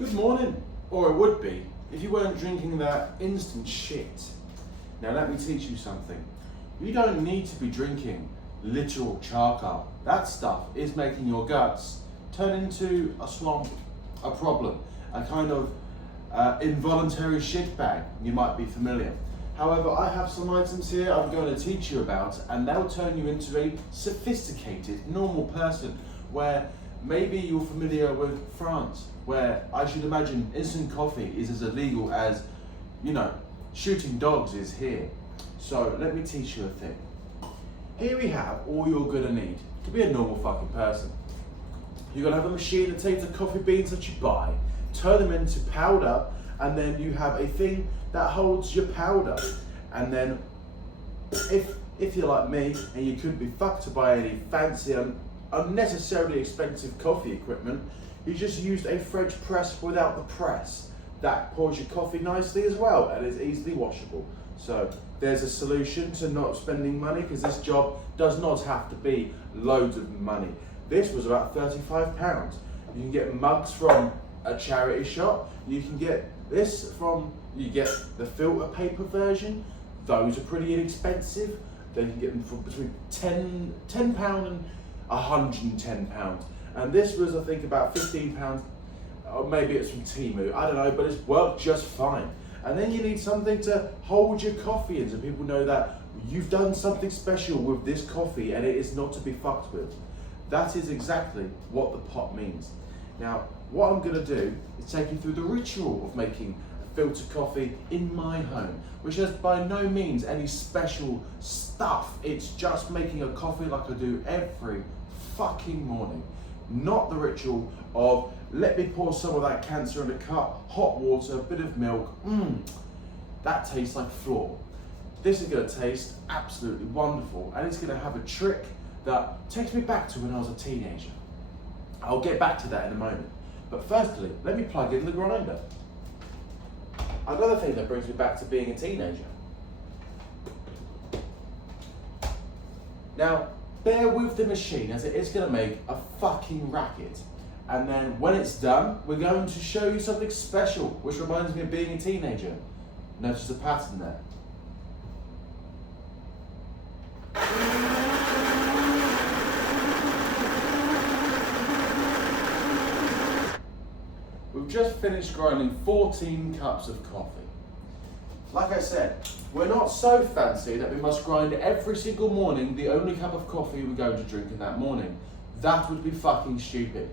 Good morning, or it would be, if you weren't drinking that instant shit. Now let me teach you something. You don't need to be drinking literal charcoal. That stuff is making your guts turn into a swamp, a problem, a kind of involuntary shit bag. You might be familiar. However, I have some items here I'm going to teach you about, and they'll turn you into a sophisticated, normal person, where maybe you're familiar with France, where I should imagine instant coffee is as illegal as, shooting dogs is here. So let me teach you a thing. Here we have all you're gonna need to be a normal fucking person. You're gonna have a machine that takes the coffee beans that you buy, turn them into powder, and then you have a thing that holds your powder. And then if you're like me and you couldn't be fucked to buy any fancy unnecessarily expensive coffee equipment, you just used a French press without the press. That pours your coffee nicely as well and is easily washable. So there's a solution to not spending money, because this job does not have to be loads of money. This was about £35. You can get mugs from a charity shop. You can get this you get the filter paper version. Those are pretty inexpensive. Then you can get them for between £10 and £110. And this was, I think, about £15, or maybe it's from Temu, I don't know, but it's worked just fine. And then you need something to hold your coffee in, so people know that you've done something special with this coffee and it is not to be fucked with. That is exactly what the pot means. Now, what I'm gonna do is take you through the ritual of making a filter coffee in my home, which has by no means any special stuff. It's just making a coffee like I do every fucking morning. Not the ritual of, let me pour some of that cancer in a cup, hot water, a bit of milk, that tastes like floor. This is gonna taste absolutely wonderful, and it's gonna have a trick that takes me back to when I was a teenager. I'll get back to that in a moment. But firstly, let me plug in the grinder. Another thing that brings me back to being a teenager. Now, bear with the machine, as it is going to make a fucking racket. And then when it's done, we're going to show you something special, which reminds me of being a teenager. Notice the pattern there. We've just finished grinding 14 cups of coffee. Like I said, we're not so fancy that we must grind every single morning the only cup of coffee we're going to drink in that morning. That would be fucking stupid.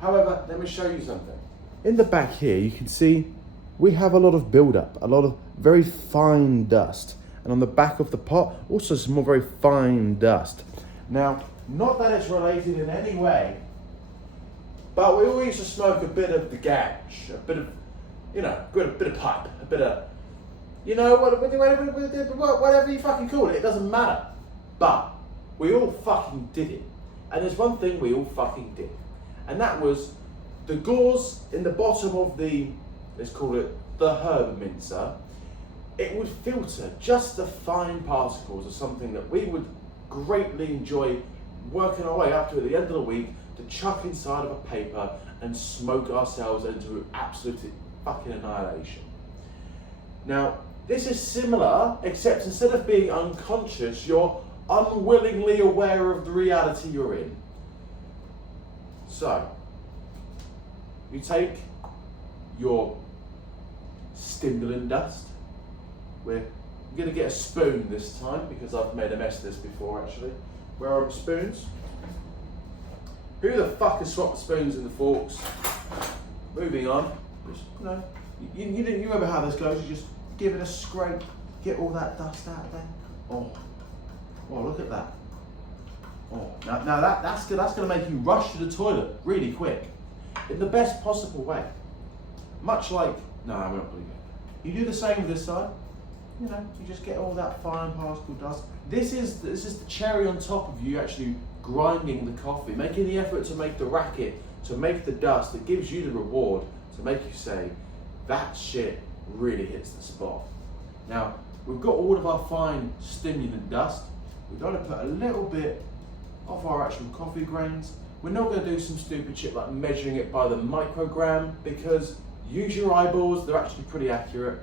However, let me show you something. In the back here, you can see we have a lot of build-up, a lot of very fine dust. And on the back of the pot, also some more very fine dust. Now, not that it's related in any way, but we all used to smoke a bit of the ganj, a bit of, a bit of pipe, a bit of, whatever you fucking call it, it doesn't matter. But we all fucking did it. And there's one thing we all fucking did. And that was the gauze in the bottom of the, let's call it the herb mincer. It would filter just the fine particles of something that we would greatly enjoy working our way up to at the end of the week, to chuck inside of a paper and smoke ourselves into absolute fucking annihilation. Now, this is similar, except instead of being unconscious, you're unwillingly aware of the reality you're in. So, you take your stimulant dust. We're going to get a spoon this time, because I've made a mess of this before actually. Where are the spoons? Who the fuck has swapped the spoons and the forks? Moving on. Just, you remember how this goes. You just give it a scrape, get all that dust out of there. Oh, look at that. Oh, now that's going to make you rush to the toilet really quick, in the best possible way. Much like, no, I won't believe it. You do the same with this side. You just get all that fine particle dust. This is the cherry on top of you actually grinding the coffee, making the effort to make the racket, to make the dust. It gives you the reward to make you say, that shit really hits the spot. Now, we've got all of our fine stimulant dust. We're going to put a little bit of our actual coffee grains We're not going to do some stupid shit like measuring it by the microgram, because use your eyeballs, they're actually pretty accurate.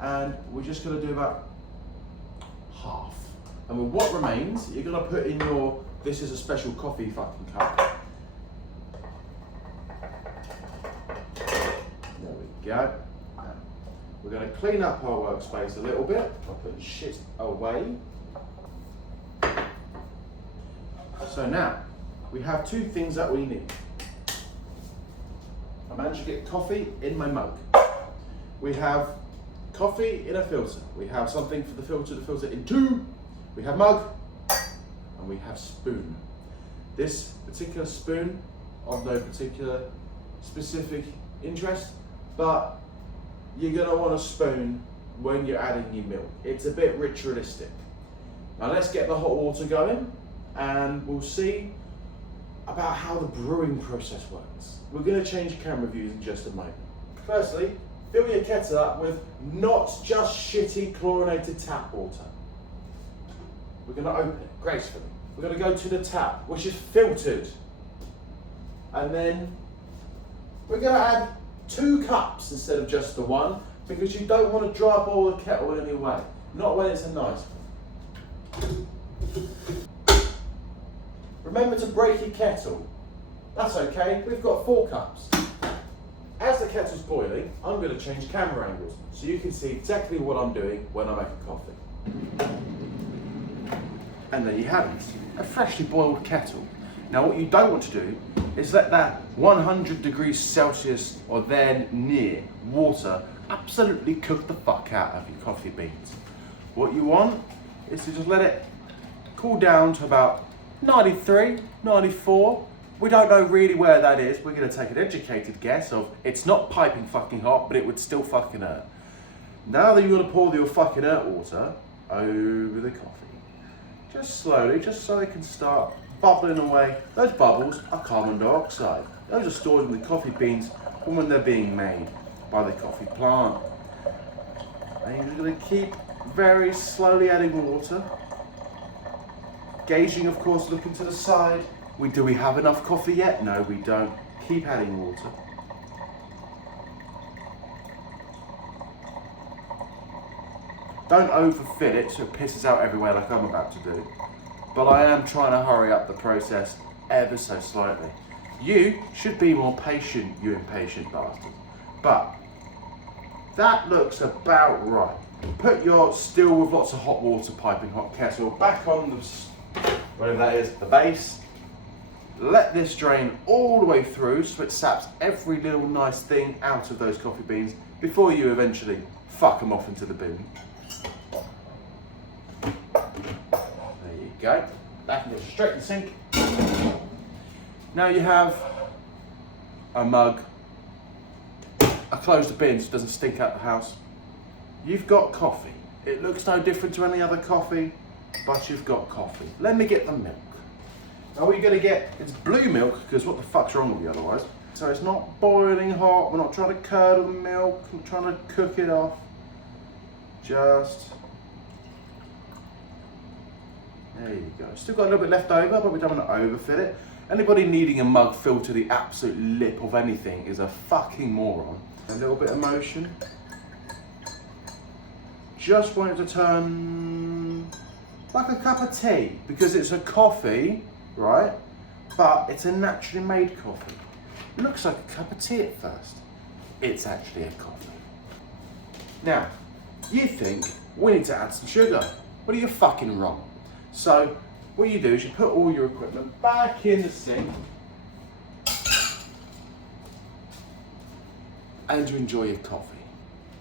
And we're just going to do about half. And with what remains, you're going to put in your, this is a special coffee fucking cup. There we go. We're going to clean up our workspace a little bit by putting shit away. So now, we have two things that we need. I managed to get coffee in my mug. We have coffee in a filter. We have something for the filter to filter into. We have mug, and we have spoon. This particular spoon, of no particular specific interest, but you're gonna want a spoon when you're adding your milk. It's a bit ritualistic. Now let's get the hot water going, and we'll see about how the brewing process works. We're gonna change camera views in just a moment. Firstly, fill your kettle up with not just shitty chlorinated tap water. We're gonna open it gracefully. We're gonna go to the tap, which is filtered. And then we're gonna add 2 cups instead of just the 1, because you don't want to dry boil the kettle in any way. Not when it's a nice one. Remember to break your kettle. That's okay, we've got 4 cups. As the kettle's boiling, I'm going to change camera angles so you can see exactly what I'm doing when I make a coffee. And there you have it, a freshly boiled kettle. Now what you don't want to do is let that 100 degrees Celsius or then near water absolutely cook the fuck out of your coffee beans. What you want is to just let it cool down to about 93, 94. We don't know really where that is. We're going to take an educated guess of it's not piping fucking hot, but it would still fucking hurt. Now that you're going to pour your fucking hurt water over the coffee, just slowly, just so they can start bubbling away. Those bubbles are carbon dioxide. Those are stored in the coffee beans from when they're being made by the coffee plant. And you're going to keep very slowly adding water. Gauging, of course, looking to the side. Do we have enough coffee yet? No, we don't. Keep adding water. Don't overfill it so it pisses out everywhere like I'm about to do. But I am trying to hurry up the process ever so slightly. You should be more patient, you impatient bastard. But that looks about right. Put your still with lots of hot water piping hot kettle back on the, whatever that is, the base. Let this drain all the way through so it saps every little nice thing out of those coffee beans before you eventually fuck them off into the bin. There you go. That can go straight in the sink. Now you have a mug. I closed the bin so it doesn't stink out the house. You've got coffee. It looks no different to any other coffee, but you've got coffee. Let me get the milk. Now what you're going to get is blue milk, because what the fuck's wrong with you otherwise? So it's not boiling hot, we're not trying to curdle the milk, we're trying to cook it off. Just, there you go. Still got a little bit left over, but we don't want to overfill it. Anybody needing a mug filled to the absolute lip of anything is a fucking moron. A little bit of motion. Just want it to turn like a cup of tea, because it's a coffee, right? But it's a naturally made coffee. It looks like a cup of tea at first. It's actually a coffee. Now, you think we need to add some sugar. Well, you're fucking wrong. So, what you do is you put all your equipment back in the sink and you enjoy your coffee.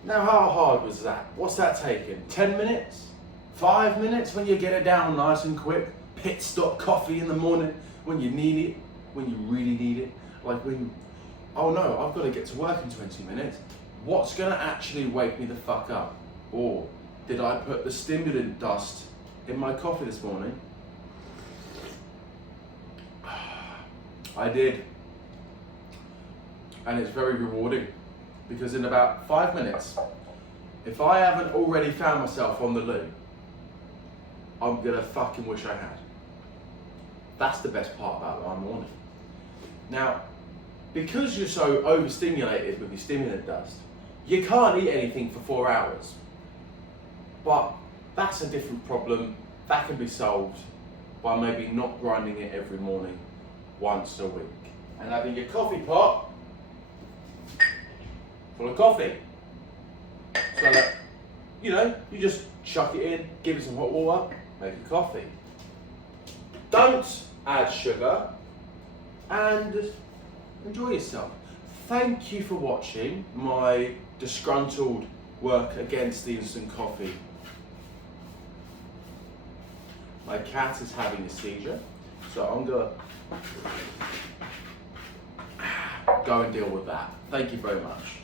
Now, how hard was that? What's that taking? 10 minutes? 5 minutes when you get it down nice and quick? Pit stop coffee in the morning when you need it, when you really need it. Like when, oh no, I've got to get to work in 20 minutes. What's going to actually wake me the fuck up? Or did I put the stimulant dust in my coffee this morning? I did. And it's very rewarding, because in about 5 minutes, if I haven't already found myself on the loo, I'm gonna fucking wish I had. That's the best part about my morning. Now, because you're so overstimulated with your stimulant dust, you can't eat anything for 4 hours. But that's a different problem. That can be solved by maybe not grinding it every morning, once a week. And having your coffee pot full of coffee. So that, you know, you just chuck it in, give it some hot water, make a coffee. Don't add sugar, and enjoy yourself. Thank you for watching my disgruntled work against the instant coffee. My cat is having a seizure, so I'm gonna go and deal with that. Thank you very much.